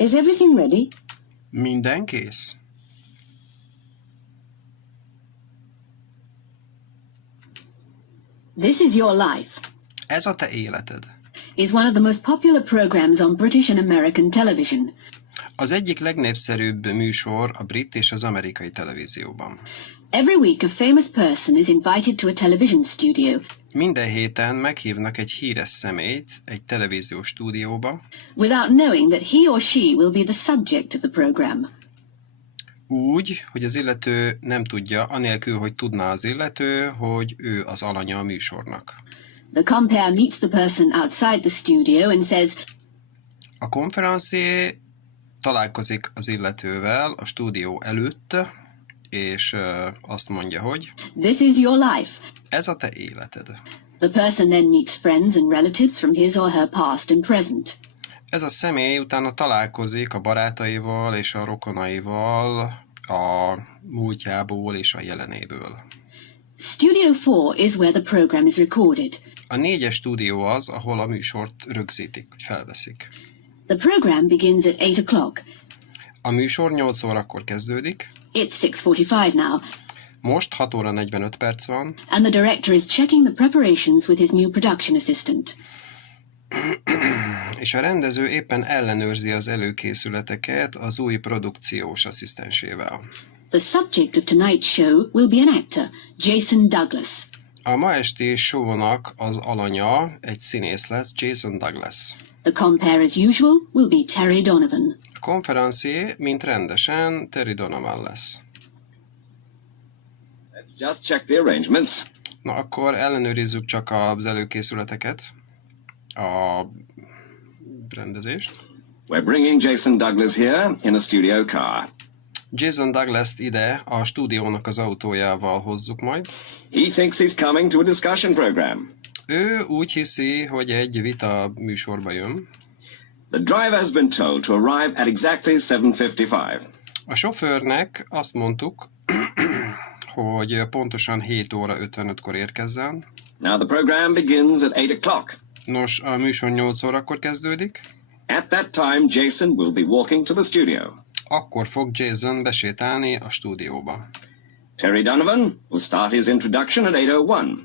Is everything ready? Minden kész. This is Your Life Ez a te életed. is one of the most popular programs on British and American television. Az egyik legnépszerűbb műsor a brit és az amerikai televízióban. Every week a famous person is invited to a television studio. Minden héten meghívnak egy híres személyt egy televíziós stúdióba, Without knowing that he or she will be the subject of the program. úgy, hogy az illető nem tudja, anélkül, hogy tudná az illető, hogy ő az alanya a műsornak. The compere meets the person outside the studio and says, A konferencié találkozik az illetővel a stúdió előtt, és azt mondja, hogy "This is your life." ez a te életed. The person then meets friends and relatives from his or her past and present. Ez a személy utána találkozik a barátaival és a rokonaival, a múltjából és a jelenéből. Studio 4 is where the program is recorded. A 4-es stúdió az, ahol a műsort rögzítik, vagy felveszik. The program begins at 8 o'clock. A műsor 8 órakor kezdődik, It's 6:45 now, most 6 óra 45 perc van, and the director is checking the preparations with his new production assistant. és a rendező éppen ellenőrzi az előkészületeket az új produkciós asszisztensével. The subject of tonight's show will be an actor, Jason Douglas. A ma esti show-nak az alanya egy színész lesz, Jason Douglas. The compere, as usual, will be Terry Donovan. A konferencié, mint rendesen, Terry Donovan lesz. Let's just check the arrangements. Na akkor ellenőrizzük csak az előkészületeket, a rendezést. We're bringing Jason Douglas here in a studio car. Jason Douglas-t ide a stúdiónak az autójával hozzuk majd. He thinks he's coming to a discussion program. Ő úgy hiszi, hogy egy vita műsorba jön. The driver has been told to arrive at exactly 7:55. A sofőrnek azt mondtuk, hogy pontosan 7 óra 55-kor érkezzen. Now the program begins at 8 o'clock. Nos, a műsor 8 órakor kezdődik. At that time, Jason will be walking to the studio. Akkor fog Jason besétálni a stúdióba. Terry Donovan will start his introduction at 8:01.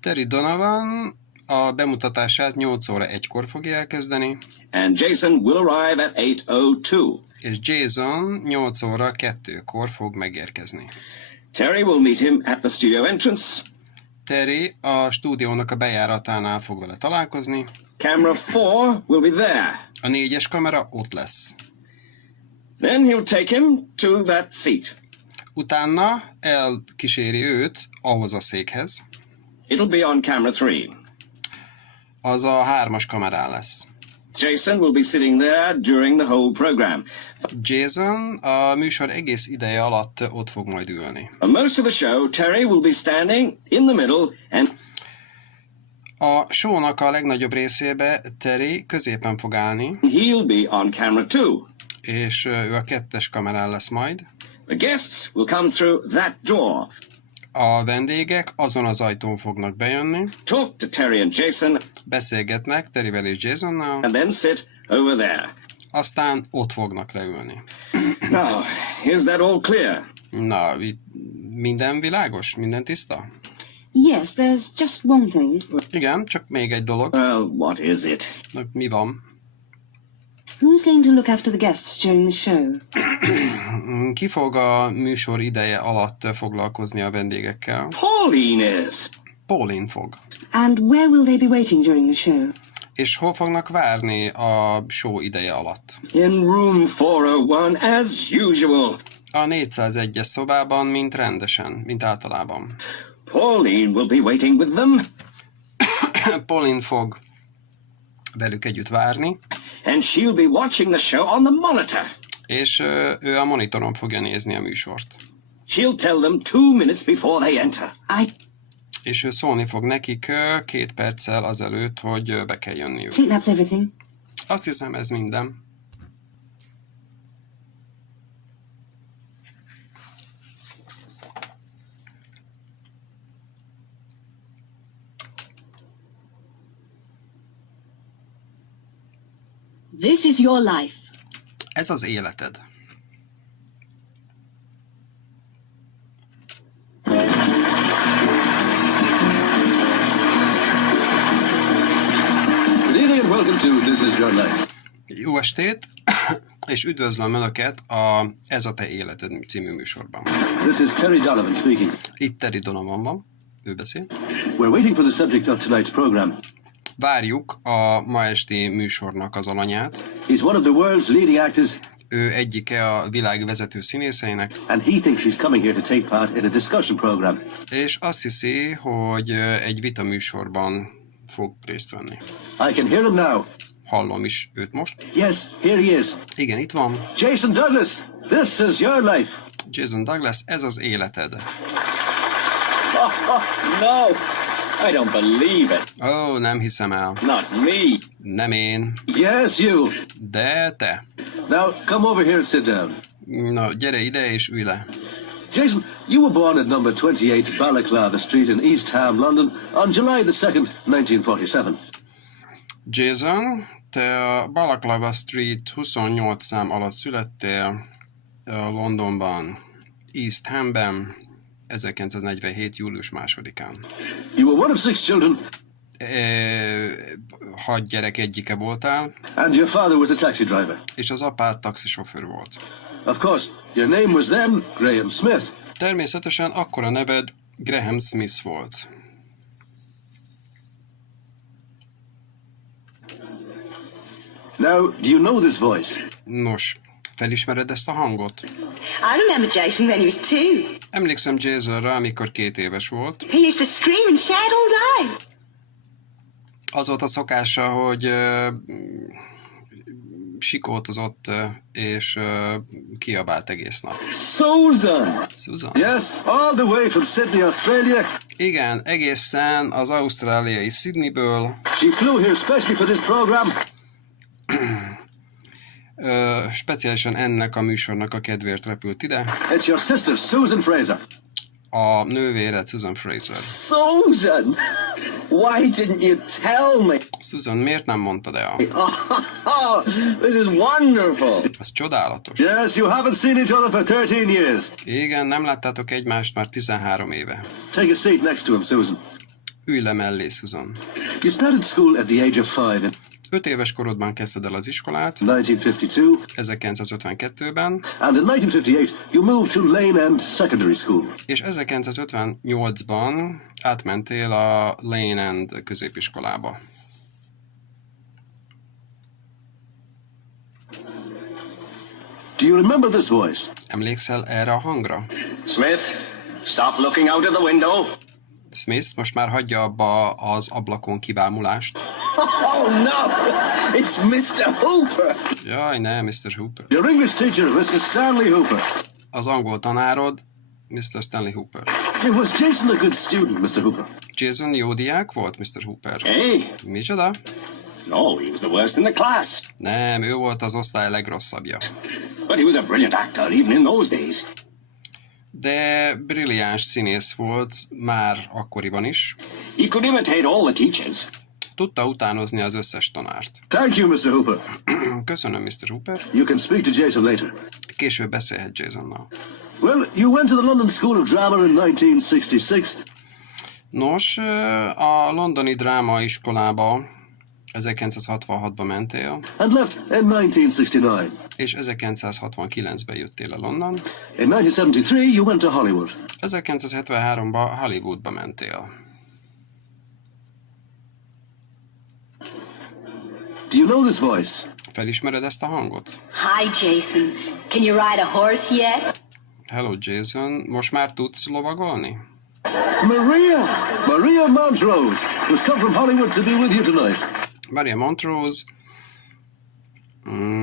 Terry Donovan a bemutatását 8 óra 1-kor fogja elkezdeni, And Jason will arrive at 8:02. és Jason 8 óra 2-kor fog megérkezni. Terry will meet him at the studio entrance. Terry a stúdiónak a bejáratánál fog vele találkozni. Camera 4 will be there. A 4-es kamera ott lesz. Then he'll take him to that seat. Utána elkíséri őt ahhoz a székhez. It'll be on camera 3. Az a 3-as kamerán lesz. Jason will be sitting there during the whole program. Jason a műsor egész ideje alatt ott fog majd ülni. For most of the show, Terry will be standing in the middle and A show-nak a legnagyobb részébe Terry középen fog állni, he'll be on camera 2. és ő a 2-es kamerán lesz majd. The guests will come through that door. A vendégek azon az ajtón fognak bejönni, Talk to Terry and Jason beszélgetnek Terryvel és Jasonnal, and then sit over there. aztán ott fognak leülni. Now, is that all clear? Na, itt minden világos? Minden tiszta? Yes, there's just one thing. Igen, csak még egy dolog. Well, what is it? Na, mi van? Who's going to look after the guests during the show? Ki fog a műsor ideje alatt foglalkozni a vendégekkel? Pauline is. Pauline fog. And where will they be waiting during the show? És hol fognak várni a show ideje alatt? In room 401 as usual. A 401-es szobában, mint rendesen, mint általában. Pauline will be waiting with them. Pauline fog velük együtt várni, And she'll be watching the show on the monitor. és ő a monitoron fogja nézni a műsort. She'll tell them 2 minutes before they enter. És ő szólni fog nekik 2 perccel azelőtt, hogy be kell jönniük. I think that's everything. Azt hiszem, ez minden. This is Your Life Ez Ez az életed. Good evening and welcome to This Is Your Life. Jó estét, és üdvözlöm Önöket a Ez a Te Életed című műsorban. This is Terry Donovan speaking. Itt Terry Donovan van, ő beszél. We're waiting for the subject of tonight's program. Várjuk a ma esti műsornak az alanyát. He's one of the world's leading actors, Ő egyike a világ vezető színészeinek, and he thinks he's coming here to take part in a discussion program. és azt hiszi, hogy egy vita műsorban fog részt venni. I can hear him now. Hallom is őt most. Yes, here he is. Igen, itt van. Jason Douglas, this is your life. Jason Douglas, ez az életed. No, I don't believe it. Ó, nem hiszem el. Not me. Nem én, Yes, you. de te. Now, come over here and sit down. Na, gyere ide és ülj le. Jason, you were born at number 28 Balaclava Street in East Ham, London, on July the 2nd, 1947. Jason, te a Balaclava Street 28 szám alatt születtél Londonban, East Hamben, 1947. július 2-án. You were one of 6 children, 6 gyerek egyike voltál, and your father was a taxi driver. és az apád taxisofőr volt. Of course, your name was then Graham Smith. Természetesen akkor a neved Graham Smith volt. Now, do you know this voice? Nos, felismered ezt a hangot? I remember Jason when he was 2. Emlékszem Jasonra, amikor 2 éves volt. He used to scream and shout all day. Az volt a szokása, hogy sikoltozott és kiabált egész nap. Susan! Susan? Yes, all the way from Sydney, Australia. Igen, egészen az ausztráliai Sydneyből. She flew here specially for this program. Speciálisan ennek a műsornak a kedvéért repült ide. It's your sister, Susan Fraser. A nővére Susan Fraser. Susan! Why didn't you tell me? Susan, miért nem mondtad el? Oh, this is wonderful. Az csodálatos. Yes, you haven't seen each other for 13 years. Igen, nem láttátok egymást már 13 éve. Take a seat next to him, Susan. Ülj le mellé, Susan. You started school at the age of 5 in 5 éves korodban kezdted el az iskolát, 1952, 1952-ben, and in 1958 you moved to Lane End Secondary School. és 1958-ban átmentél a Lane End középiskolába. Do you remember this voice? Emlékszel erre a hangra? Smith, stop looking out of the window. Smith, most már hagyja abba az ablakon kibámulást. Oh no! It's Mr. Hooper! Jaj, ne, Mr. Hooper. Your English teacher, Mr. Stanley Hooper. Az angol tanárod, Mr. Stanley Hooper. Hey, was Jason a good student, Mr. Hooper? Jason jó diák volt, Mr. Hooper? Hey, Micsoda? no, he was the worst in the class. Nem, ő volt az osztály legrosszabbja. But he was a brilliant actor even in those days. De brilliáns színész volt már akkoriban is. He could imitate all the teachers. Tudta utánozni az összes tanárt. Thank you, Mr. Hooper. Köszönöm, Mr. Hooper. You can speak to Jason later. Később beszélhet Jasonnal. Well, you went to the London School of Drama in 1966. Nos, a londoni drámaiskolába 1966-ban mentél, And left in 1969. és 1969-ben jöttél a London. In 1973, you went to Hollywood. 1973-ban Hollywoodba mentél. Do you know this voice? Felismered ezt a hangot? Hi, Jason. Can you ride a horse yet? Hello, Jason. Most már tudsz lovagolni? Maria Montrose has come from Hollywood to be with you tonight. Maria Montrose,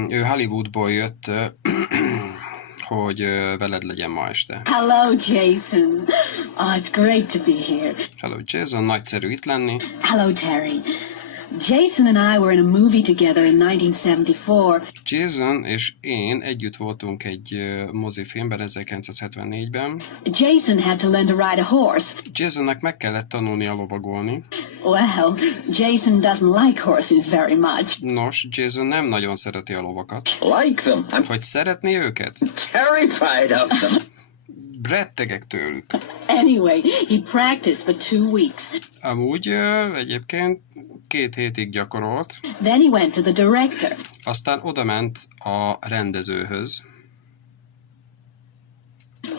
ő Hollywoodból jött, hogy veled legyen ma este. Hello, Jason. Oh, it's great to be here. Hello, Jason, nagyszerű itt lenni. Hello, Terry. Jason and I were in a movie together in 1974. Jason és én együtt voltunk egy mozifilmben 1974-ben. Jason had to learn to ride a horse. Jasonnek meg kellett tanulnia lovagolni. Well, Jason doesn't like horses very much. Nos, Jason nem nagyon szereti a lovakat. Like them. I'm Hogy szeretné őket? terrified of them. Rettegek tőlük. Anyway, he practiced for 2 weeks. Amúgy egyébként 2 hétig gyakorolt, Then he went to the director. aztán odament a rendezőhöz,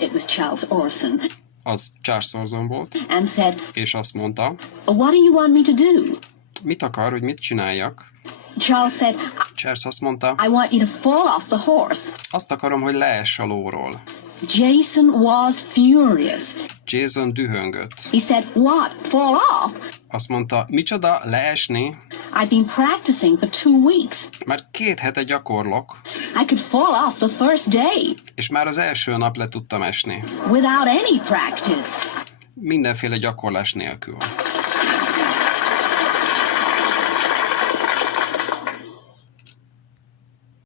It was Charles Orson. az Charles Orson volt, And said, és azt mondta, what do you want me to do? mit akar, hogy mit csináljak? Charles said, Charles azt mondta, I want you to fall off the horse. azt akarom, hogy leess a lóról. Jason was furious. Jason dühöngött. He said, what? Fall off? Azt mondta, micsoda, leesni? I've been practicing for 2 weeks. Már 2 hete gyakorlok, I could fall off the first day és már az első nap le tudtam esni. without any practice. Mindenféle gyakorlás nélkül.